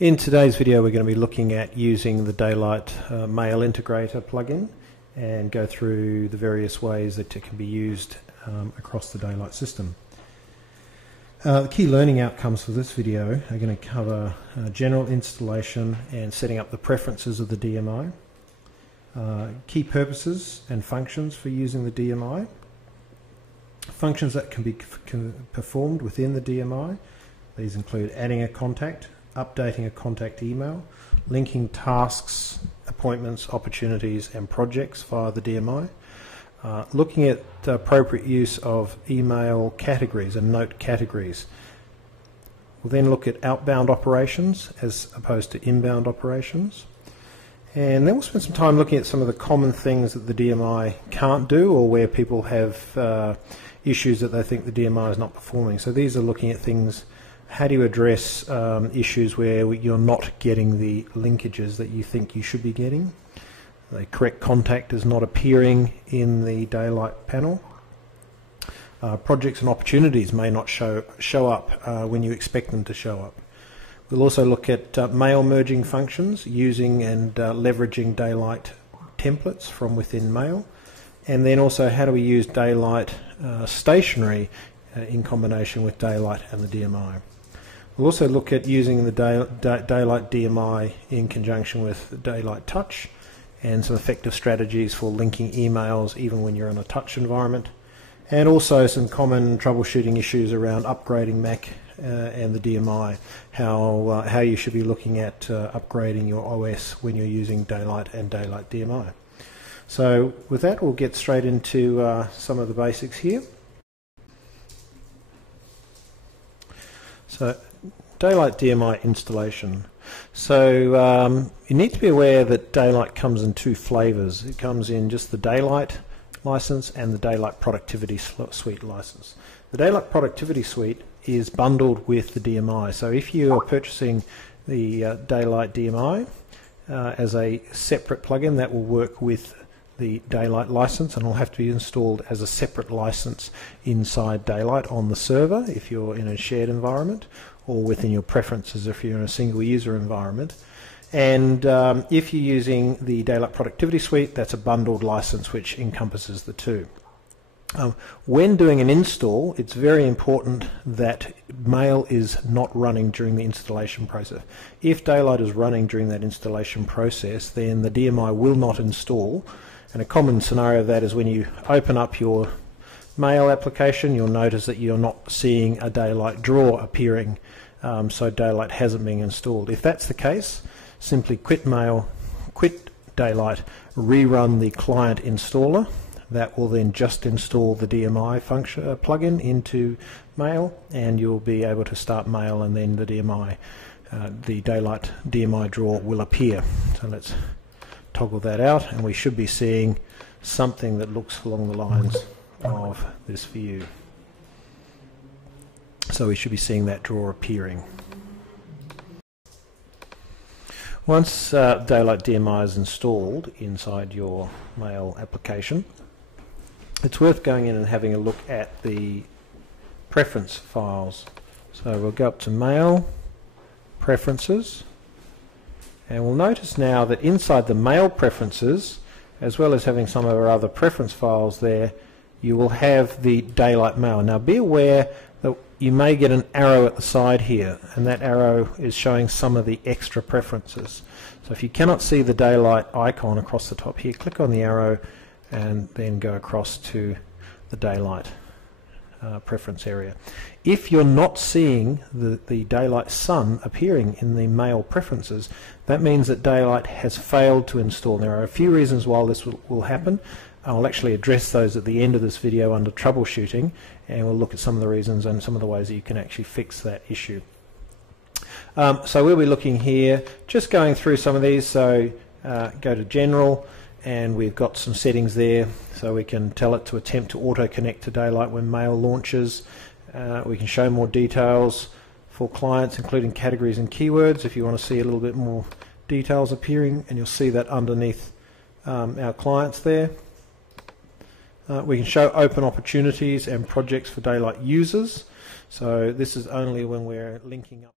In today's video we're going to be looking at using the Daylite Mail Integrator plugin and go through the various ways that it can be used across the Daylite system. The key learning outcomes for this video are going to cover general installation and setting up the preferences of the DMI, key purposes and functions for using the DMI, functions that can be performed within the DMI. These include adding a contact, updating a contact email, linking tasks, appointments, opportunities and projects via the DMI, looking at the appropriate use of email categories and note categories. We'll then look at outbound operations as opposed to inbound operations. And then we'll spend some time looking at some of the common things that the DMI can't do, or where people have issues that they think the DMI is not performing. So these are looking at things, how do you address issues where you're not getting the linkages that you think you should be getting? The correct contact is not appearing in the Daylite panel. Projects and opportunities may not show up when you expect them to show up. We'll also look at mail merging functions, using and leveraging Daylite templates from within Mail, and then also how do we use Daylite stationery in combination with Daylite and the DMI. We'll also look at using the Daylite DMI in conjunction with Daylite Touch and some effective strategies for linking emails even when you're in a touch environment, and also some common troubleshooting issues around upgrading Mac and the DMI, how you should be looking at upgrading your OS when you're using Daylite and Daylite DMI. So with that, we'll get straight into some of the basics here. So Daylite DMI installation. So you need to be aware that Daylite comes in two flavors. It comes in just the Daylite license and the Daylite Productivity Suite license. The Daylite Productivity Suite is bundled with the DMI. So if you are purchasing the Daylite DMI as a separate plugin, that will work with the Daylite license and will have to be installed as a separate license inside Daylite on the server if you're in a shared environment, or within your preferences if you're in a single user environment. And if you're using the Daylite Productivity Suite, that's a bundled license which encompasses the two. When doing an install, it's very important that Mail is not running during the installation process. If Daylite is running during that installation process, then the DMI will not install. And a common scenario of that is when you open up your Mail application, you'll notice that you're not seeing a Daylite drawer appearing, so Daylite hasn't been installed. If that's the case, simply quit Mail, quit Daylite, rerun the client installer. That will then just install the DMI function plugin into Mail, and you'll be able to start Mail, and then the DMI, the Daylite DMI drawer will appear. So let's toggle that out, and we should be seeing something that looks along the lines of this view. So we should be seeing that drawer appearing. Once Daylite DMI is installed inside your Mail application, it's worth going in and having a look at the preference files. So we'll go up to Mail, Preferences, and we'll notice now that inside the Mail preferences, as well as having some of our other preference files there, you will have the Daylite Mail. Now be aware that you may get an arrow at the side here, and that arrow is showing some of the extra preferences. So if you cannot see the Daylite icon across the top here, click on the arrow and then go across to the Daylite preference area. If you're not seeing the Daylite Sun appearing in the Mail preferences, that means that Daylite has failed to install. There are a few reasons why this will happen. I'll actually address those at the end of this video under troubleshooting, and we'll look at some of the reasons and some of the ways that you can actually fix that issue. So we'll be looking here, just going through some of these. So go to General, and we've got some settings there, so we can tell it to attempt to auto-connect to Daylite when Mail launches. We can show more details for clients, including categories and keywords, if you want to see a little bit more details appearing, and you'll see that underneath our clients there. We can show open opportunities and projects for Daylite users. So this is only when we're linking up